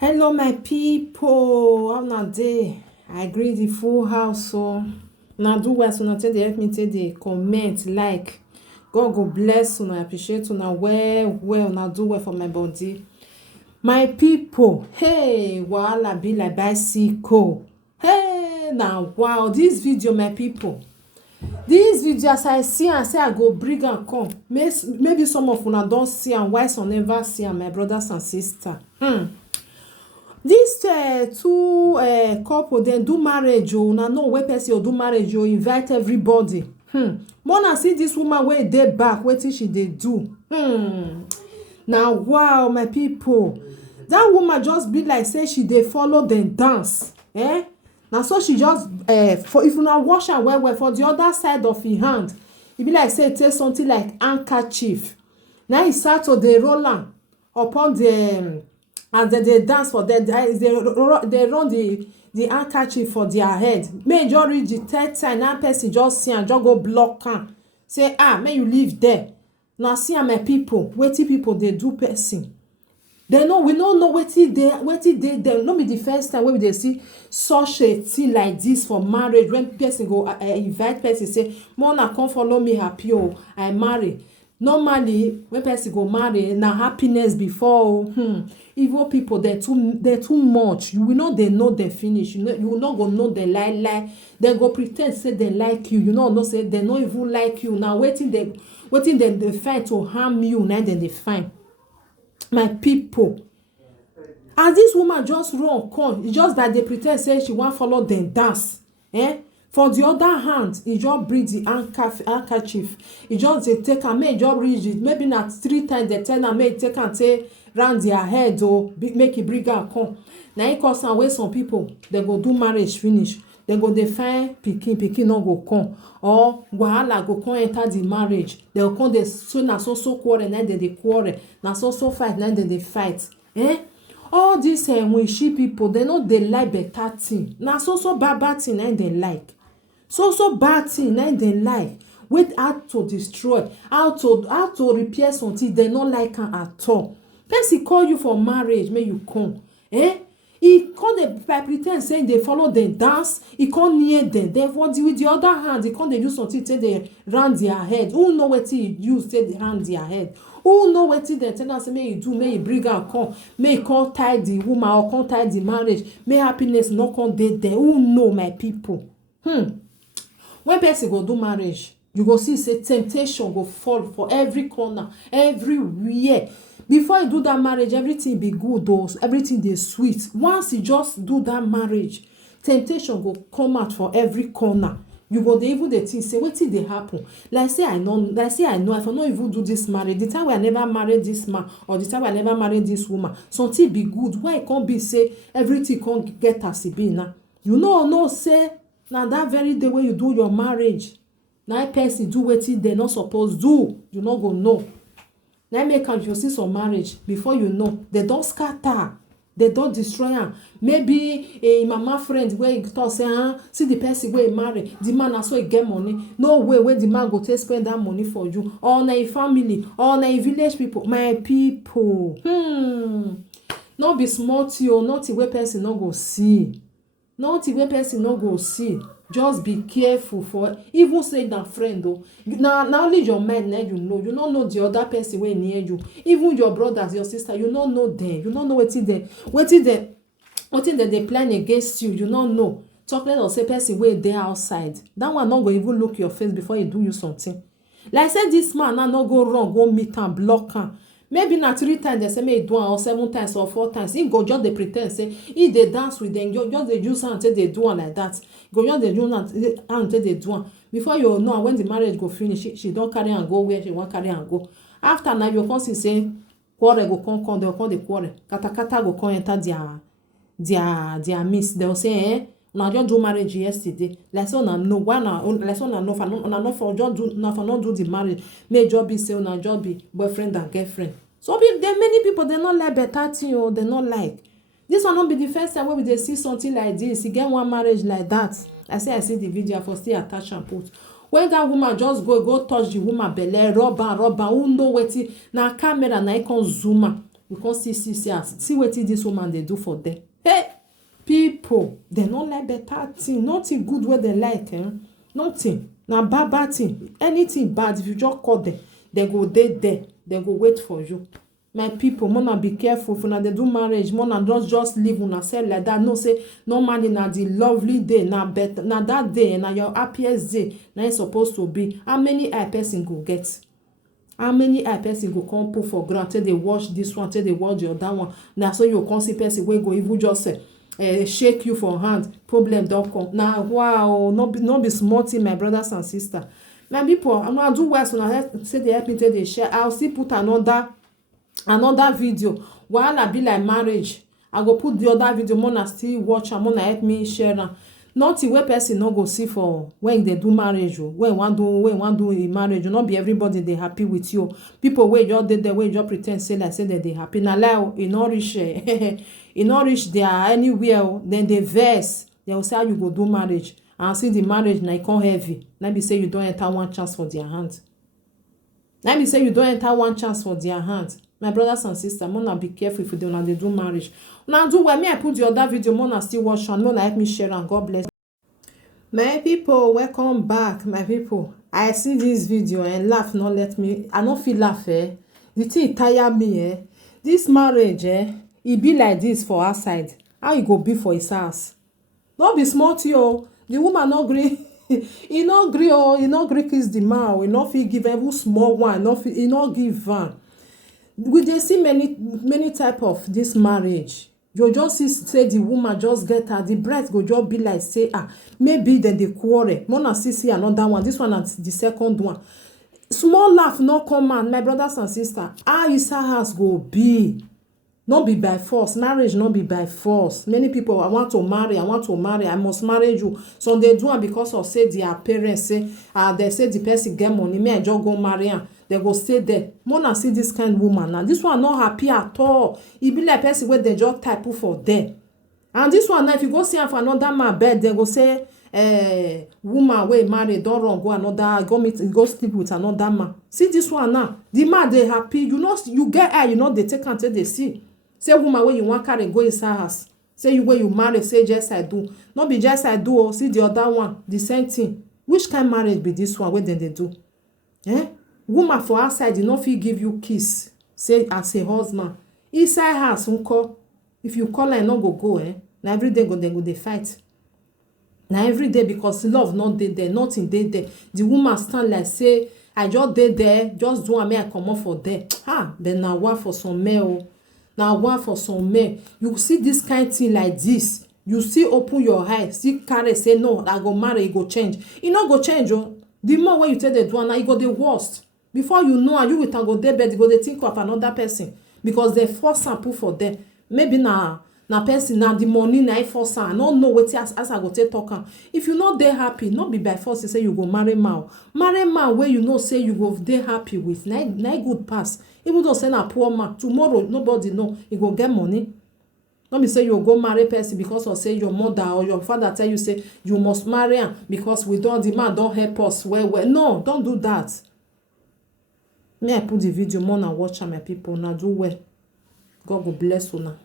Hello, my people. How na dey? I greet the full house. So, now do well. So, now take the help me take the comment, like. God go bless you. I appreciate you. Now, well. Now do well for my body. My people, hey, wahala be like bicycle. Hey, now wow, this video, my people. This video, as I see and say I go bring am come. Maybe some of una don see am, while some never see am, my brothers and sisters. Dis two couple dem do marriage o. Una know wey person go do marriage o, invite everybody. More na see dis woman wey dey back, wetin she dey do. Na wow, my people. Dat woman just be like say she dey follow dem dance. Na so she just for if una watch am well for the other side of im hand, e be like say e take something like handkerchief. Na e start to dey roll am upon the as dem dey dance for dem. They run the handkerchief for their head. Make e just reach the third time, na person just see am, just go block am, say make you leave there. Na see am, my people, wetin people dey do person. We no know wetin dey there. No be the first time wey we dey see such a thing like this for marriage, when person go invite person, say make una come follow me happy o, I marry. Normally when person go marry, na happiness before o. Evil people, they too much. You will not dey know dem finish. You will not go know dem lie. Dem go pretend say dem like you. You know say dem no even like you. Na wetin dem dey find to harm you, na dem dey find. My people, as this woman just run come, e just that dey pretend say she wan follow dem dance. For the other hand, e just bring the handkerchief. E just dey take am, make e just reach it. Maybe na 3 times dem tell am make e take am take round their head o, make e bring am come. Na im cause am wey some people dem go do marriage finish, dem go dey find pikin no go come, or wahala go come enter the marriage. Dem go come dey so na so quarrel, na dem dey quarrel. Na so fight, na dem dey fight. All dis wishy people, dem no dey like better thing. Na so bad thing na dem like. So bad thing na dem like. Wait, how to destroy, how to repair something, dem no like am at all. Person call you for marriage, make you come. E come dey pretend say e dey follow dem dance. E come near dem. Then with the other hand, e come dey do something take dey round their head. Who know wetin e use take dey round their head? Who know wetin dem tell am say make e do, make e bring am come, make e come tie the woman or come tie the marriage, make happiness no come dey there? Who know, my people? When person go do marriage, you go see say temptation go fall for every corner, everywhere. Before you do that marriage, everything be good o, everything dey sweet. Once you just do that marriage, temptation go come out for every corner. You go dey even dey think say wetin dey happen. Like say I know if I no even do this marriage, the time wey I never marry this man, or the time wey I never marry this woman, something be good. Why e come be say everything come get as e be now? You know say na that very day wey you do your marriage, na person do wetin dem no suppose do. You no go know. Na make am you see some marriage, before you know, they don scatter, they don destroy am. Maybe a mama friend wey talk say see the person wey marry, the man na so e get money, no way wey the man go take spend that money for you. Or na im family, or na im village people. My people, no be small thing o, nothing wey person no go see. Nothing wey person no go see. Just be careful. For even say na friend o, na only your mind na you know. You no know the other person wey near you. Even your brothers, your sister, you no know them. You no know wetin dem dey plan against you. You no know. Talk less of say person wey dey outside. That one no go even look your face before he do you something. Like say this man now no go run go meet am, block am. Maybe na 3 times dem say make e do am, or 7 times or 4 times. He go just dey pretend say he dey dance with dem. Just dey use hand take dey do am like that. Go just dey use hand take dey do am. Before you know, when the marriage go finish, she don carry am go where she wan carry am go. After na you come see say quarrel go come, dem go come dey quarrel. Katakata go come enter their midst. Dem go say una just do marriage yesterday. Like say una know why na, like say una no for just do, una for not do the marriage. Make just be say una just be boyfriend and girlfriend. So many people, they no like better thing o. They no like. This one no be the first time wey we dey see something like this. E get one marriage like that. I see the video, I for still attach and put. When that woman just go touch the woman belle, rub am. Who know wetin? Na camera na e come zoom am. we come see wetin this woman dey do for them. Hey, people, they no like better thing, nothing good wey they like, nothing. Na bad thing, anything bad, if you just call them, they go dey there, they go wait for you. My people, mona be careful. If una dey do marriage, mona just leave una self like that. No say normally na the lovely day, na better, na that day, na your happiest day, na it supposed to be. How many eye person go get? How many eye person go come put for ground till they watch this one, till they watch the other one? Na so you come see person wey go even just shake you for hand. Problem don come. Na wow, no be small thing, my brothers and sisters. My people, una do well, so una say they help me till they share. I'll still put another video. Wahala be like marriage. I go put the other video, mona still watch am, mona help me share am. Nothing wey person no go see for when they do marriage o. When wan do a marriage, not be everybody dey happy with you. People wey just dey there, wey just pretend say like say they dey happy. Na lie o, e no reach e no reach there anywhere o. Then they vex. They will say how you go do marriage, and see the marriage na e come heavy. Na be say you don enter one chance for their hand. Na be say you don enter one chance for their hand. My brothers and sisters, mona be careful if una dey do marriage. Una do well. Me I put the other video, mona still watch am, mona help me share am. God bless. My people, welcome back. My people, I see this video and laugh no let me. I no fit laugh. The thing tire me. This marriage, e be like this for outside. How e go be for his house? No be small thing o. The woman no gree. E no gree o. E no gree kiss the man. E no fit give even small one. E no give am. We dey see many type of this marriage. You just see say the woman just get her, the breast go just be like say maybe dem dey quarrel. Mona see another one. This one na the second one. Small laugh no come out. My brothers and sisters, how inside house go be? No be by force. Marriage no be by force. Many people, I want to marry, I must marry you. So they do am because of say their parents say they say the person get money, me I just go marry am. They go stay there. Mona see this kind of woman now. This one not happy at all. E be like person where they just type for there. And this one now, if you go see am for another man bed, they go say, woman wey marry don run go another, go sleep with another man. See this one now. The man they happy. You get eye, they take am till they see. Say woman wey you want carry go inside house. Say you wey you marry, say just I do. Not be just I do. Oh, see the other one, the same thing. Which kind marriage be this one? Where then they do? Woman for outside, you no fit give you kiss. Say as a husband. Inside house, unko. If you call her, no go. Now every day they go they fight. Now every day because love not dey there, nothing dey there. The woman stand like say, I just dey there, just do am, I come up for there. Then now one for some male. Now one for some men. You see this kind thing like this. You still open your eyes, still carry say no, I go marry, it go change. It not go change, oh. The more when you tell the one, now it go the worst. Before you know, you will go there, but you go they think of another person because they force and put for them. Maybe na person na the money na force am. I don't know what as I go take talk am. If you not dey happy, not be by force to say you go marry man. Marry man where you know say you go dey happy with. Na good pass. Even though say na poor man, tomorrow nobody know he go get money. Not be say you go marry person because of say your mother or your father tell you say you must marry am because the man don't help us well. No, don't do that. Me I put the video more na watch am, my people. Now do well. God go bless una.